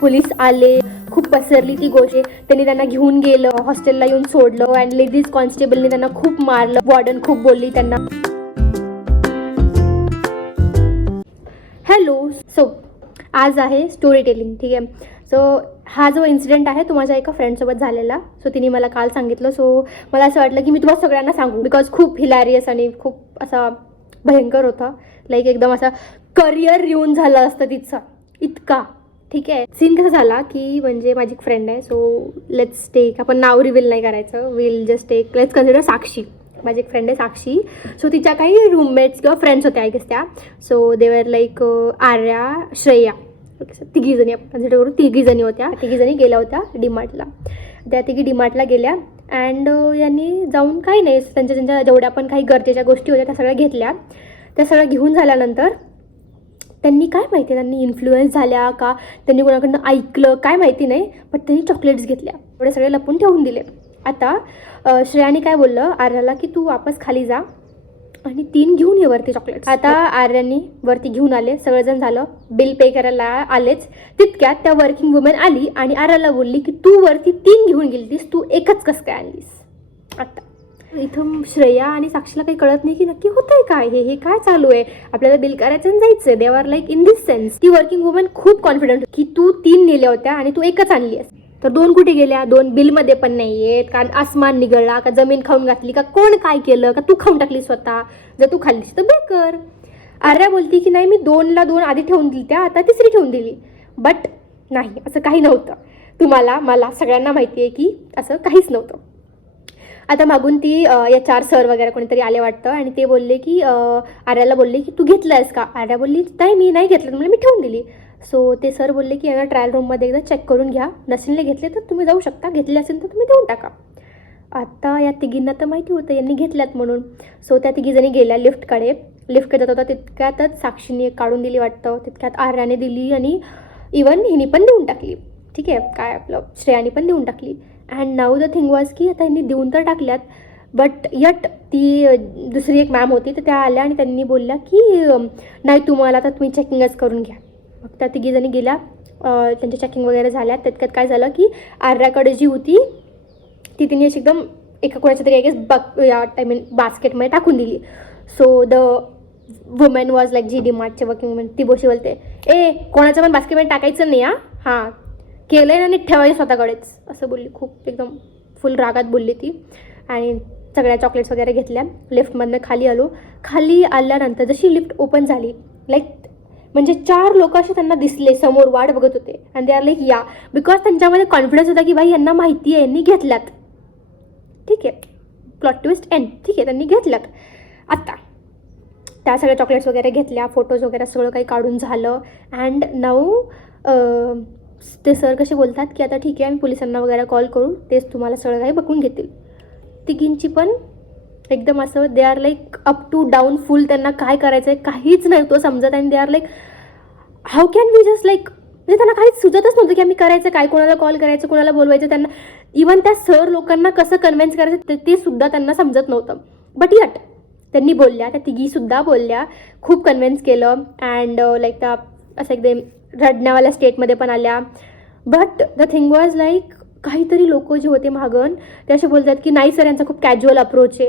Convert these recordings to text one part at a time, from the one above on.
Police आले, खूप पसरली ती गोष्ट. त्यांनी त्यांना घेऊन गेलं, हॉस्टेलला येऊन सोडलं अँड लेडीज कॉन्स्टेबलनी त्यांना खूप मारलं. वॉर्डन खूप बोलली त्यांना. हॅलो, सो आज आहे स्टोरी टेलिंग. ठीक आहे. सो हा जो इन्सिडेंट आहे तो माझ्या एका फ्रेंडसोबत झालेला. सो तिने मला काल सांगितलं. सो मला असं वाटलं की मी तुम्हाला सगळ्यांना सांगू, बिकॉज खूप हिलॅरियस आणि खूप असा भयंकर होता. लाईक एकदम असा करिअर रिऊन झालं असतं तिचं इतका. ठीक आहे. सीन कसा झाला की म्हणजे माझी एक फ्रेंड आहे. सो लेट्स टेक, आपण नाव रिव्हील नाही करायचं, will just take, let's consider Sakshi. माझी एक फ्रेंड आहे साक्षी. सो तिच्या काही रूममेट्स किंवा फ्रेंड्स होत्या आय गेस त्या. सो देवर लाईक आर्या, श्रेया, तिघीजणी आपण कन्सिडर करू. तिघीजणी होत्या. तिघीजणी गेल्या होत्या डीमार्टला. त्या तिघी डीमार्टला गेल्या अँड यांनी जाऊन काही नाही, त्यांच्या जेवढ्या पण काही गरजेच्या गोष्टी होत्या त्या सगळ्या घेतल्या. त्या सगळ्या घेऊन झाल्यानंतर त्यांनी काय माहिती, त्यांनी इन्फ्लुएन्स झाल्या का त्यांनी कोणाकडनं ऐकलं काय माहिती नाही, बट त्यांनी चॉकलेट्स घेतल्या. एवढे सगळे लपून ठेवून दिले. आता श्रेयाने काय बोललं आर्याला की तू वापस खाली जा आणि 3 घेऊन ये वरती चॉकलेट्स. आता आर्यानी वरती घेऊन आले, सगळेजण झालं, बिल पे करायला आलेच. तितक्यात त्या वर्किंग वुमेन आली आणि आर्याला बोलली की तू वरती 3 घेऊन गेलीस, तू एकच कसं काय आणलीस. आता इथं श्रेया आणि साक्षीला काही कळत नाही की नक्की होतंय काय, हे काय चालू आहे. आपल्याला बिल करायचं आणि जायचं. दे are like in this sense. ती वर्किंग वुमन खूप कॉन्फिडंट की तू 3 नेल्या होत्या आणि तू एकच आणली आहेस. तर 2 कुठे गेल्या, 2 बिलमध्ये पण नाही आहेत. कारण आसमान निगळला का, जमीन खाऊन घातली का, कोण काय केलं का, तू खाऊन टाकली स्वतः. जर तू खाल्लीस तर बेकर. आर्या बोलती की नाही मी 2ला 2 आधी ठेवून दिली, त्या आता 3री ठेवून दिली. बट नाही, असं काही नव्हतं. तुम्हाला, मला, सगळ्यांना माहिती आहे की असं काहीच नव्हतं. आता मागून ती HR सर वगैरे कोणीतरी आले वाटतं आणि ते बोलले की आर्याला बोलले की तू घेतलं आहेस का. आर्या बोलली नाही मी नाही घेतलं, म्हणजे मी ठेवून दिली. सो ते सर बोलले की यांना ट्रायल रूममध्ये एकदा चेक करून घ्या, नसेल घेतले तर तुम्ही जाऊ शकता, घेतले असेल तर तुम्ही देऊन टाका. आता या तिघींना तर माहिती होतं यांनी घेतल्यात म्हणून. सो त्या तिघीजणी गेल्या लिफ्टकडे. लिफ्टकडे जात होता तितक्यातच साक्षीने काढून दिली वाटतं, तितक्यात आर्याने दिली आणि इवन हिनी पण देऊन टाकली. ठीक आहे, काय आपलं श्रेयाने पण देऊन टाकली. And now the thing was की आता यांनी देऊन तर टाकल्यात, बट यट ती दुसरी एक मॅम होती तर त्या आल्या आणि त्यांनी बोलल्या की नाही तुम्हाला आता तुम्ही चेकिंगच करून घ्या. मग त्या तिघीजणी गेल्या, त्यांच्या चेकिंग वगैरे झाल्या. त्यात काय झालं की आर्याकडे जी होती ती तिने अशी एकदम एका कोणाच्या तरी आय गेस बास्केटमध्ये टाकून दिली. So the women was like जी डीमार्टचे वर्किंग वुमेन, ती बोशी बोलते कोणाचं पण बास्केटमध्ये टाकायचं नाही हां केलं आहे ना, नीट ठेवायचं स्वतःकडेच, असं बोलली. खूप एकदम फुल रागात बोलली ती. आणि सगळ्या चॉकलेट्स वगैरे घेतल्या. लिफ्टमधनं खाली आलो. खाली आल्यानंतर जशी लिफ्ट ओपन झाली लाईक म्हणजे 4 लोक असे त्यांना दिसले समोर, वाट बघत होते. अँड दे आर लाईक या, बिकॉज त्यांच्यामध्ये कॉन्फिडन्स होता की भाई यांना माहिती आहे यांनी घेतल्यात. ठीक आहे, प्लॉट ट्विस्ट एंड. ठीक आहे, त्यांनी घेतल्यात. आता त्या सगळ्या चॉकलेट्स वगैरे घेतल्या, फोटोज वगैरे सगळं काही काढून झालं. अँड नाऊ ते सर कसे बोलतात की आता ठीक आहे आम्ही पोलिसांना वगैरे कॉल करू, तेच तुम्हाला सगळं काही बघून घेतील. तिघींची पण एकदम असं they are like up to down full, त्यांना काय करायचं आहे काहीच नाही तो समजत. आणि they are like how can we just like, म्हणजे त्यांना काहीच सुचतच नव्हतं की आम्ही करायचं काय, कोणाला कॉल करायचं, कोणाला बोलवायचं. त्यांना इवन त्या सर लोकांना कसं कन्व्हिन्स करायचं ते सुद्धा त्यांना समजत नव्हतं. बट यट त्यांनी बोलल्या, त्या तिघीसुद्धा बोलल्या, खूप कन्व्हिन्स केलं. अँड लाईक त्या असं एकदम रडण्यावाल्या स्टेटमध्ये पण आल्या. But the thing was like काहीतरी लोक जे होते मागून ते असे बोलतात की नाही सर यांचा खूप कॅज्युअल अप्रोच आहे.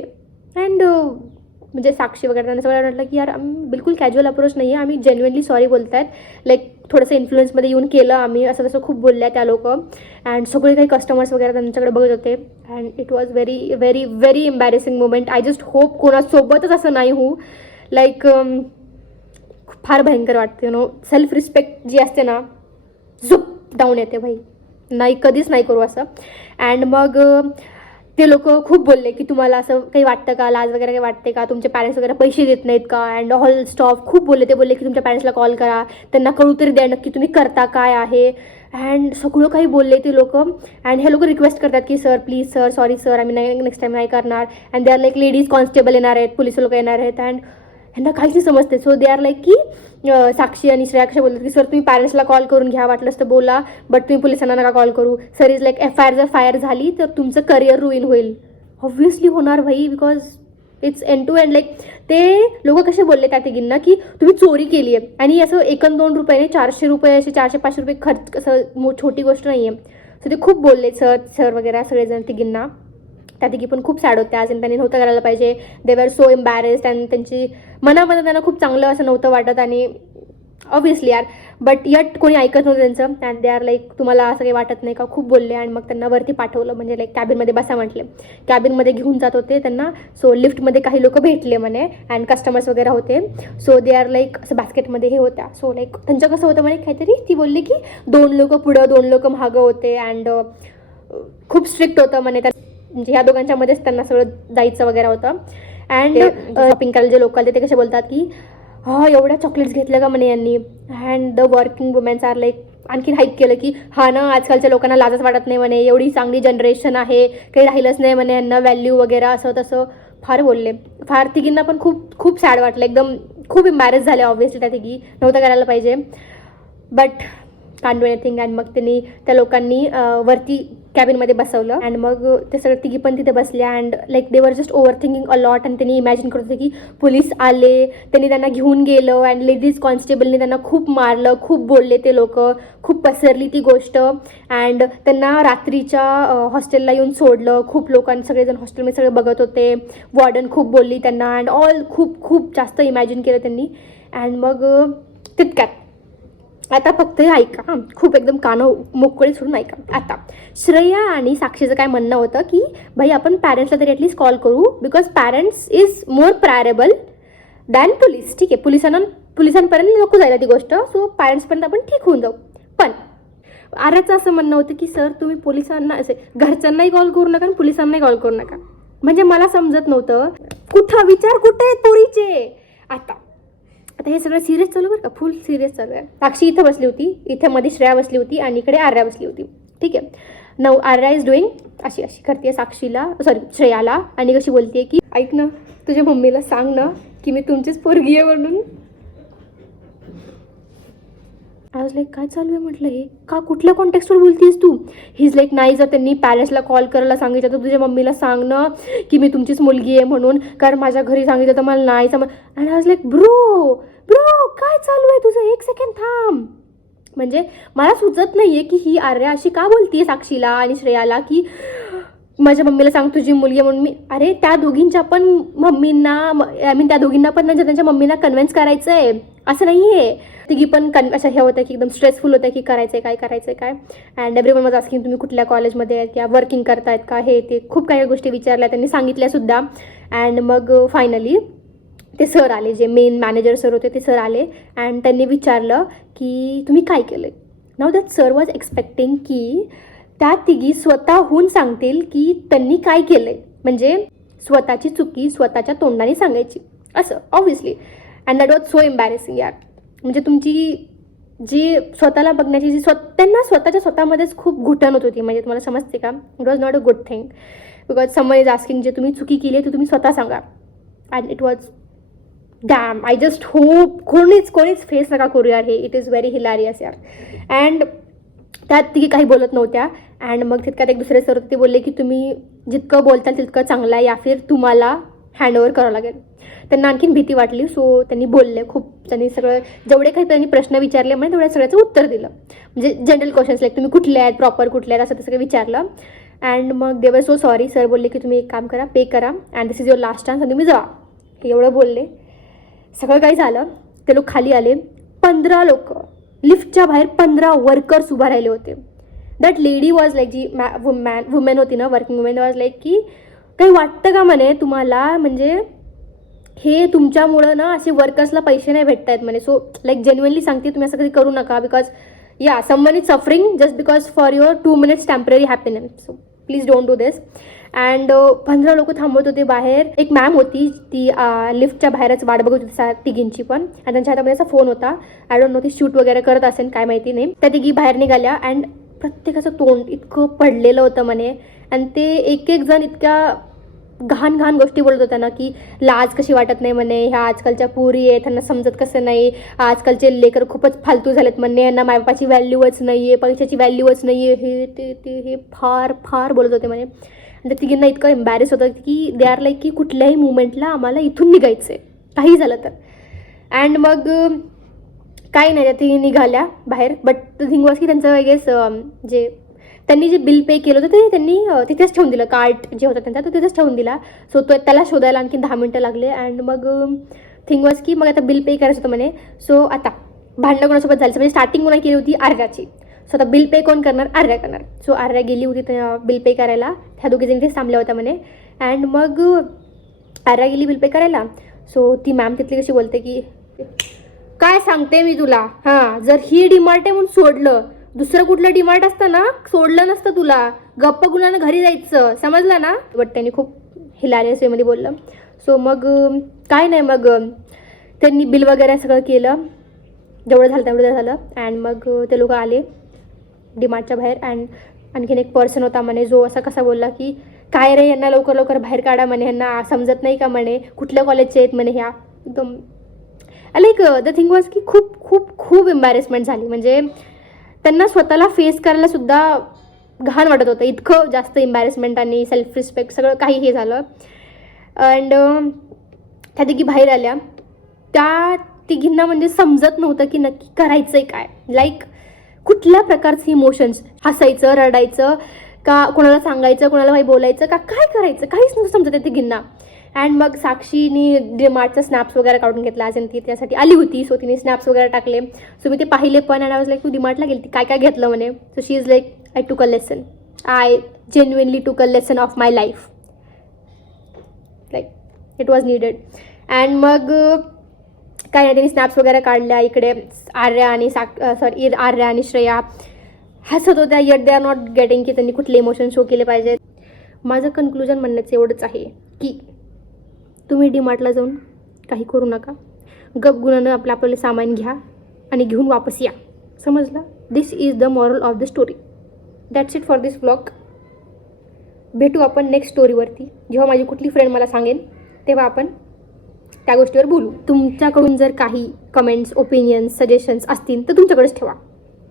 अँड म्हणजे साक्षी वगैरे त्यांना सगळं वाटलं की यार बिलकुल कॅज्युअल अप्रोच नाही आहे, आम्ही जेन्युइनली सॉरी बोलत आहेत, लाईक थोडंसं इन्फ्लुएन्समध्ये येऊन केलं आम्ही, असं तसं खूप बोलल्या त्या लोक. अँड सगळे काही कस्टमर्स वगैरे त्यांच्याकडे बघत होते. And it was very very very embarrassing moment. I just hope कोणासोबतच असं नाही होऊ. लाईक फार भयंकर वाटते. यु नो, सेल्फ रिस्पेक्ट जी असते ना झुप डाऊन येते भाई, नाही कधीच नाही करू असं. अँड मग ते लोक खूप बोलले की तुम्हाला असं काही वाटतं का, लाज वगैरे काही वाटते का, तुमचे पॅरेंट्स वगैरे पैसे देत नाहीत का. अँड ऑल स्टॉफ खूप बोलले. ते बोलले की तुमच्या पॅरेंट्सला कॉल करा, त्यांना कळू तरी द्या नक्की तुम्ही करता काय आहे. अँड सगळं काही बोलले ते लोक. अँड हे लोक रिक्वेस्ट करतात की sir please sir, sorry sir, आम्ही नाही नेक्स्ट टाईम नाही करणार. And they are like ladies constable येणार आहेत, पोलीस लोक येणार आहेत. अँड ह्यांना काहीच नाही समजते. सो दे आर लाईक की साक्षी आणि श्रेया कशा बोलतात की सर तुम्ही पॅरेंट्सला कॉल करून घ्या, वाटलंच तर बोला, बट तुम्ही पोलिसांना नका कॉल करू. सर इज लाईक FIR जर फायर झाली तर तुमचं करिअर रुईन होईल. ऑब्व्हियसली होणार भाई, because it's end to end. Like ते लोक कसे बोलले त्या तिघींना की तुम्ही चोरी केली आहे, आणि असं 1-2 रुपयाने 400 रुपये असे 400-500 रुपये खर्च, असं छोटी गोष्ट नाही आहे. सो ते खूप बोलले सर वगैरे सगळेजण तिघींना. त्या तिघी पण खूप सॅड होत्या, आणि त्यांनी नव्हतं करायला पाहिजे. दे वर सो एम्बॅरेस्ड, आणि त्यांची मनामध्ये त्यांना खूप चांगलं असं नव्हतं वाटत. आणि ऑब्व्हियसली यार, बट यट कोणी ऐकत नव्हतं त्यांचं. अँड दे आर लाईक तुम्हाला असं काही वाटत नाही का, खूप बोलले. आणि मग त्यांना वरती पाठवलं, म्हणजे लाईक कॅबिनमध्ये बसा म्हटले. कॅबिनमध्ये घेऊन जात होते त्यांना. सो लिफ्टमध्ये काही लोक भेटले म्हणे, अँड कस्टमर्स वगैरे होते. सो दे आर लाईक असं बास्केटमध्ये हे होत्या. सो लाईक त्यांचं कसं होतं म्हणे काहीतरी, ती बोलली की 2 लोक पुढं 2 लोक मागं होते, अँड खूप स्ट्रिक्ट होतं म्हणे. म्हणजे ह्या दोघांच्यामध्येच त्यांना सगळं जायचं वगैरे होतं. अँड शॉपिंग करायला जे लोक आले ते कसे बोलतात की हा एवढ्या चॉकलेट्स घेतल्या का म्हणे यांनी. And the working womens are like आणखीन हाईक केलं की हा ना, आजकालच्या लोकांना लाजच वाटत नाही म्हणे, एवढी चांगली जनरेशन आहे, काही राहिलंच नाही म्हणे यांना व्हॅल्यू वगैरे, असं तसं फार बोलले. फार तिघींना पण खूप खूप सॅड वाटलं, एकदम खूप इम्बॅरेस झाले ऑब्व्हियसली. त्या तिघी नव्हतं करायला पाहिजे, but can't do anything. And मग त्यांनी त्या लोकांनी वरती कॅबिनमध्ये बसवलं. अँड मग ते सगळे तिघी पण तिथे बसल्या. And like they were just over thinking a lot. आणि त्यांनी इमॅजिन करत होते की पोलीस आले, त्यांनी त्यांना घेऊन गेलं, अँड लेडीज कॉन्स्टेबलने त्यांना खूप मारलं, खूप बोलले ते लोक, खूप पसरली ती गोष्ट. अँड त्यांना रात्रीच्या हॉस्टेलला येऊन सोडलं. खूप लोकांनी सगळेजण हॉस्टेलमध्ये सगळे बघत होते. वॉर्डन खूप बोलली त्यांना, अँड ऑल खूप खूप जास्त इमॅजिन केलं त्यांनी. अँड मग तितक्यात आता फक्त हे ऐका हां, खूप एकदम कानं मोकळे सोडून ऐका. आता श्रेया आणि साक्षीचं काय म्हणणं होतं की भाई आपण पॅरेंट्सला तरी ॲटलीस्ट कॉल करू, because parents is more preferable than police. ठीक आहे, पोलिसांपर्यंत नको जायला ती गोष्ट. सो पॅरेंट्सपर्यंत आपण ठीक होऊन जाऊ. पण आर्याचं असं म्हणणं होतं की सर तुम्ही पोलिसांना असे घरच्यांनाही कॉल करू नका आणि पोलिसांनाही कॉल करू नका. म्हणजे मला समजत नव्हतं कुठं विचार कुठे आहेत पोरीचे. आता हे सगळं सिरियस चालू बरं का, फुल सिरियस चालू आहे. साक्षी इथं बसली होती, इथे मध्ये श्रेया बसली होती, आणि इकडे आर्या बसली होती. ठीक आहे, नाऊ आर्या इज डुईंग अशी करते साक्षीला, सॉरी श्रेयाला, आणि कशी बोलते की ऐक ना, तुझ्या मम्मीला सांग ना की मी तुमचीच पोरगी आहे म्हणून. आय वॉज लाईक काय चालू आहे म्हटलं, हे का कुठल्या कॉन्टेक्स्टवर बोलतेस तू. ही इज लाईक नाही, जर त्यांनी पॅरेंट्सला कॉल करायला सांगितलं तर तुझ्या मम्मीला सांग ना की मी तुमचीच मुलगी आहे म्हणून, कारण माझ्या घरी सांगितलं तर मला नाही समज. And I was like bro काय चालू आहे तुझं, एक सेकंड थांब. म्हणजे मला सुचत नाही आहे की ही आर्या अशी का बोलतीये साक्षीला आणि श्रेयाला की माझ्या मम्मीला सांग तुझी मुलगी म्हणून. मी अरे त्या दोघींच्या पण मम्मींना, आय मीन त्या दोघींना पण त्यांच्या मम्मींना कन्व्हिन्स करायचं आहे, असं नाही आहे. तिघी पण अशा हे होत्या की एकदम स्ट्रेसफुल होत्या की करायचं आहे काय. अँड एव्हरीवन वॉज आस्किंग तुम्ही कुठल्या कॉलेजमध्ये आहेत किंवा वर्किंग करतायत का, हे ते खूप काही गोष्टी विचारल्या, त्यांनी सांगितल्यासुद्धा. अँड मग फायनली ते सर आले, जे मेन मॅनेजर सर होते ते सर आले. अँड त्यांनी विचारलं की तुम्ही काय केलं. Now that sir was expecting की त्या तिघी स्वतःहून सांगतील की त्यांनी काय केलं आहे, म्हणजे स्वतःची चुकी स्वतःच्या तोंडाने सांगायची असं obviously. And that was so embarrassing यार. म्हणजे तुमची जी स्वतःला बघण्याची जी त्यांना स्वतःमध्येच खूप घुटण होत होती. म्हणजे तुम्हाला समजते का, it was not a good thing, because someone is asking जे तुम्ही चुकी केली आहे ते तुम्ही स्वतः सांगा. And it was dam. I just hope कोणीच फेस नका करू यार, हे इट इज व्हेरी हिलारियस यार. अँड त्यात तिघी काही बोलत नव्हत्या. अँड मग तितक्यात एक दुसरे सर होते, ते बोलले की तुम्ही जितकं बोलताल तितकं चांगलं आहे, या फिर तुम्हाला हँडओव्हर करावं लागेल. त्यांना आणखीन भीती वाटली. सो त्यांनी बोलले खूप, त्यांनी सगळं जेवढे काही त्यांनी प्रश्न विचारले म्हणजे तेवढ्या सगळ्याचं उत्तर दिलं. म्हणजे जनरल क्वेश्चन्स लाईक तुम्ही कुठले आहेत, प्रॉपर कुठले आहेत, असं सगळं विचारलं. अँड मग दे वर सो सॉरी. सर बोलले की तुम्ही एक काम करा, पे करा, and this is your last chance, आणि तुम्ही जा. हे एवढं बोलले. सगळं काही झालं. ते लोक खाली आले. 15 लोक लिफ्टच्या बाहेर, 15 वर्कर्स उभा राहिले होते. दॅट लेडी वॉज लाईक, जी वुमेन होती ना, वर्किंग वुमेन, वॉज लाईक की काही वाटतं का म्हणे तुम्हाला, म्हणजे हे तुमच्यामुळं ना असे वर्कर्सला पैसे नाही भेटत आहेत म्हणे. सो लाईक जेन्युअनली सांगते, तुम्ही असं कधी करू नका, बिकॉज या someone is suffering just because for your 2 minutes temporary happiness. So please don't do this. And 15 लोक थांबवत होते बाहेर. एक मॅम होती, ती लिफ्टच्या बाहेरच वाट बघत होती तिघींची पण, आणि त्यांच्या हातामध्ये असा फोन होता. आय डोंट नो ती शूट वगैरे करत असेल, काय माहिती नाही. त्या तिघी बाहेर निघाल्या. अँड प्रत्येकाचं तोंड इतकं पडलेलं होतं म्हणे. आणि ते एक जण इतक्या घाण गोष्टी बोलत होत्या ना की लाज कशी वाटत नाही म्हणे, ह्या आजकालच्या पोरी आहेत, त्यांना समजत कसं नाही, आजकालचे लेकर खूपच फालतू झालेत म्हणे, यांना मायबापाची व्हॅल्यूच नाही आहे, पैशाची व्हॅल्यूच नाही आहे, हे ते हे फार बोलत होते म्हणे. आणि त्या तिघींना इतकं एम्बॅरेस होतं की दे आर लाईक की कुठल्याही मुवमेंटला आम्हाला इथून निघायचं आहे, काही झालं तर. अँड मग काही नाही, त्या तिघी निघाल्या बाहेर. बट द थिंग वॉज की त्यांचं वेगळेच जे त्यांनी जे बिल पे केलं होतं ते त्यांनी तिथेच ठेवून दिलं. कार्ट जे होता त्यांचा तो तिथेच ठेवून दिला. सो तो त्याला शोधायला आणखी 10 मिनटं लागले. अँड मग थिंग वॉज की मग आता बिल पे करायचं होतं म्हणे. सो आता भांडणं कोणासोबत झालं, म्हणजे स्टार्टिंग कोणा केली होती, आर्याची. सो आता बिल पे कोण करणार, आर्या करणार. सो आर्या गेली होती बिल पे करायला. ह्या दोघी जणी तिथे थांबल्या होत्या म्हणे. अँड मग आर्या गेली बिल पे करायला. सो ती मॅम तिथली कशी बोलते की काय सांगते मी तुला, हां जर ही डीमार्ट आहे म्हणून सोडलं, दुसरं कुठलं डीमार्ट असतं ना सोडलं नसतं तुला, गप्प गुणानं घरी जायचं, समजलं ना. बट त्यांनी खूप हिलारियस वेमध्ये बोललं. सो मग काय नाही, मग त्यांनी बिल वगैरे सगळं केलं, जेवढं झालं तेवढं झालं. अँड मग ते लोक आले डीमार्टच्या बाहेर. अँड आणखीन एक पर्सन होता म्हणे जो असा कसा बोलला की काय रे यांना लवकर लवकर बाहेर काढा म्हणे, यांना समजत नाही का म्हणे, कुठल्या कॉलेजचे आहेत म्हणे ह्या. एकदम लाईक द थिंग वॉज की खूप खूप खूप एम्बॅरेसमेंट झाली. म्हणजे त्यांना स्वतःला फेस करायला सुद्धा घाण वाटत होतं, इतकं जास्त एम्बॅरेसमेंट आणि सेल्फ रिस्पेक्ट सगळं काही हे झालं. अँड त्या तिघी बाहेर आल्या. त्या तिघींना म्हणजे समजत नव्हतं की नक्की करायचं आहे काय, लाईक कुठल्या प्रकारचे इमोशन्स, हसायचं, रडायचं का, कोणाला सांगायचं, कोणाला काही बोलायचं का, काय करायचं काहीच नव्हतं समजत त्या तिघींना. अँड मग साक्षीनी डीमार्टचं स्नॅप्स वगैरे काढून घेतला, आज ती त्यासाठी आली होती. सो तिने स्नॅप्स वगैरे टाकले. सो मी ते पाहिले पण. अँड आय वॉज लाईक तू डीमार्टला गेली, काय काय घेतलं म्हणे. So she is like I टूक अ लेसन, आय जेन्युइनली टूक a lesson of my life, like it was needed. And मग काय नाही, त्यांनी स्नॅप्स वगैरे काढल्या. इकडे आर्या आणि आर्या आणि श्रेया हसत होत्या. Yet they are not getting की त्यांनी कुठले इमोशन शो केले पाहिजेत. माझं कन्क्लुजन म्हणण्याचं एवढंच आहे की तुम्ही डीमार्टला जाऊन काही करू नका, गपगुणानं आपलं सामान घ्या आणि घेऊन वापस या, समजलं. This is the moral of the story. That's it for this vlog. भेटू आपण नेक्स्ट स्टोरीवरती. जेव्हा माझी कुठली फ्रेंड मला सांगेन तेव्हा आपण त्या गोष्टीवर बोलू. तुमच्याकडून जर काही कमेंट्स, ओपिनियन्स, सजेशन्स असतील तर तुमच्याकडेच ठेवा,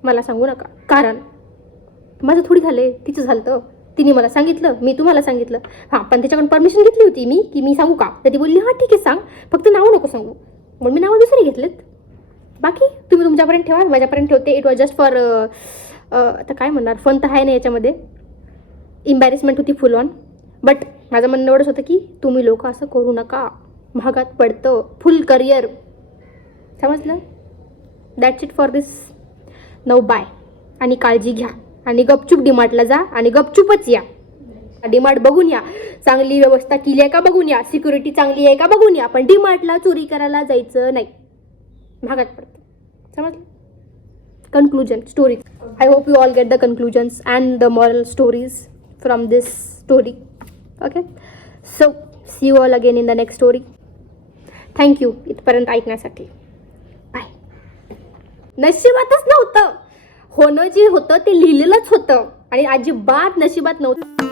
मला सांगू नका. कारण माझं थोडी झालं, तिचं झालं. तिने मला सांगितलं, मी तुम्हाला सांगितलं. हां पण त्याच्याकडून परमिशन घेतली होती मी की मी सांगू का, तर ती बोलली हां ठीक आहे सांग, फक्त नावं नको सांगू. म्हणून मी नावं दुसरे घेतलेत. बाकी तुम्ही तुमच्यापर्यंत ठेवा, माझ्यापर्यंत ठेवते. इट वॉज जस्ट फॉर आता काय म्हणणार, फन तर आहे ना याच्यामध्ये. इम्बॅरेसमेंट होती फुल ऑन. बट माझं म्हणणं एवढंच होतं की तुम्ही लोक असं करू नका, महागात पडतं फुल करिअर, समजलं. दॅट्स इट फॉर दिस. नऊ बाय. आणि काळजी घ्या आणि गपचूप डीमार्टला जा आणि गपचूपच या. डीमार्ट बघून या, चांगली व्यवस्था केली आहे का बघून या, सिक्युरिटी चांगली आहे का बघून या. पण डीमार्टला चोरी करायला जायचं नाही, महागात पडतं, समजलं. Conclusion story. I hope you all get the conclusions and the moral stories from this story. Okay, so see you all again in the next story. Thank you इथपर्यंत ऐकण्यासाठी. बाय. नशिबातच नव्हतं, होणं जे होतं ते लिहिलेलंच होतं आणि अजिबात नशिबात नव्हतं.